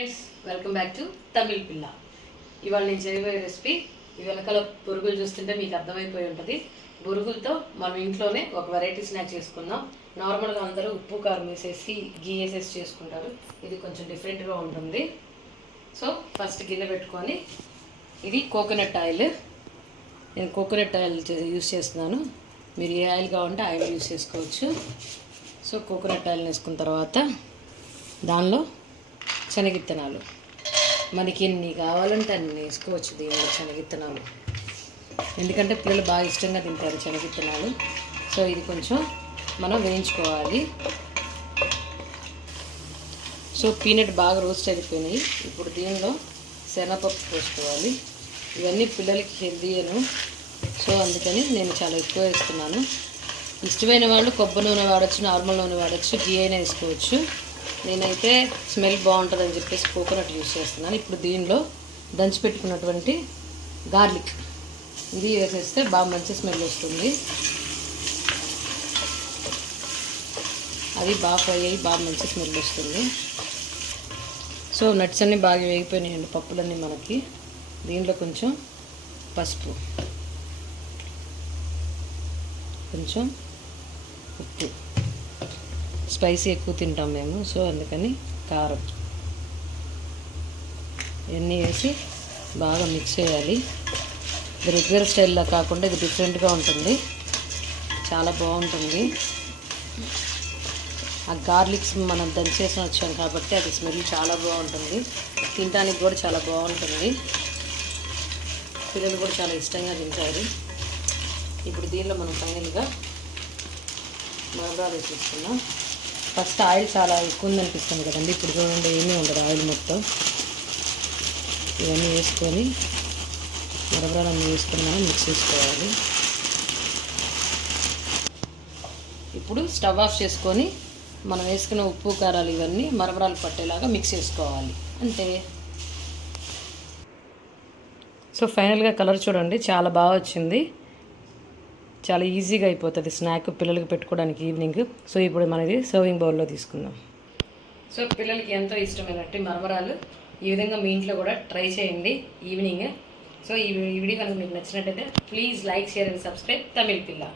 Friends welcome back to Tamil పిల్ల. ఇవాళ నేను చేయబోయే రెసిపీ ఈ వెనకాల బొరుగులు చూస్తుంటే మీకు అర్థమైపోయి ఉంటుంది. బొరుగులతో మనం ఇంట్లోనే ఒక వెరైటీ స్నాక్ చేసుకుందాం. నార్మల్గా అందరూ ఉప్పు కారం వేసేసి గీ వేసేసి చేసుకుంటారు. ఇది కొంచెం డిఫరెంట్గా ఉంటుంది. సో ఫస్ట్ గిన్నె పెట్టుకొని, ఇది కోకోనట్ ఆయిల్. నేను కోకోనట్ ఆయిల్ యూస్ చేస్తున్నాను. మీరు ఏ ఆయిల్ కావాలంటే ఆయిల్ యూస్ చేసుకోవచ్చు. సో కోకోనట్ ఆయిల్ వేసుకున్న తర్వాత దానిలో శనగిత్తనాలు, మనకి ఎన్ని కావాలంటే అన్ని వేసుకోవచ్చు దీనిలో శనగిత్తనాలు, ఎందుకంటే పిల్లలు బాగా ఇష్టంగా తింటారు శనగిత్తనాలు. సో ఇది కొంచెం మనం వేయించుకోవాలి. సో పీనట్ బాగా రోస్ట్ అయిపోయినాయి. ఇప్పుడు దీనిలో శనగపప్పు పోసుకోవాలి. ఇవన్నీ పిల్లలకి హెల్దీ అను, సో అందుకని నేను చాలా ఎక్కువ వేస్తున్నాను. ఇష్టమైన వాళ్ళు కొబ్బరి నూనె వాడచ్చు, నార్మల్ నూనె వాడచ్చు, గీ అయినా వేసుకోవచ్చు. నేనైతే స్మెల్ బాగుంటుందని చెప్పేసి కోకోనట్ యూస్ చేస్తున్నాను. ఇప్పుడు దీనిలో దంచి పెట్టుకున్నటువంటి గార్లిక్ ఇది వేసేస్తే బాగా మంచి స్మెల్ వస్తుంది. అది బాగా ఫ్రై అయ్యి బాగా మంచి స్మెల్ వస్తుంది. సో నట్స్ అన్నీ బాగా వేగిపోయినాయండి, పప్పులన్నీ మనకి. దీంట్లో కొంచెం పసుపు, కొంచెం ఉప్పు, స్పైసీ ఎక్కువ తింటాం మేము, సో అందుకని కారం, ఇవన్నీ వేసి బాగా మిక్స్ చేయాలి. ఇది రెగ్యులర్ స్టైల్లో కాకుండా ఇది డిఫరెంట్గా ఉంటుంది, చాలా బాగుంటుంది. ఆ గార్లిక్స్ మనం దంచేసి వచ్చాం కాబట్టి అది స్మెల్ చాలా బాగుంటుంది, తినడానికి కూడా చాలా బాగుంటుంది. పిల్లలు కూడా చాలా ఇష్టంగా తింటారు. ఇప్పుడు దీనిలో మనం ఫైనల్గా మరగాలు వేసేసుకున్నాం. ఫస్ట్ ఆయిల్ చాలా ఎక్కువ ఉందనిపిస్తుంది కదండి. ఇప్పుడు చూడండి ఏమీ ఉండదు, ఆయిల్ మొత్తం ఇవన్నీ వేసుకొని మరగరాలన్నీ వేసుకొని మనం మిక్స్ చేసుకోవాలి. ఇప్పుడు స్టవ్ ఆఫ్ చేసుకొని మనం వేసుకున్న ఉప్పు కారాలు ఇవన్నీ మరగరాలు పట్టేలాగా మిక్స్ చేసుకోవాలి అంతే. సో ఫైనల్గా కలర్ చూడండి చాలా బాగా వచ్చింది. చాలా ఈజీగా అయిపోతుంది స్నాక్ పిల్లలకి పెట్టుకోవడానికి ఈవినింగ్. సో ఇప్పుడు మనది సర్వింగ్ బౌల్లో తీసుకుందాం. సో పిల్లలకి ఎంతో ఇష్టమైనట్టు మరమరాలు ఈ విధంగా మీ ఇంట్లో కూడా ట్రై చేయండి ఈవినింగ్. సో ఈ వీడియో కనుక మీకు నచ్చినట్టయితే please like, share and subscribe Tamil పిల్ల.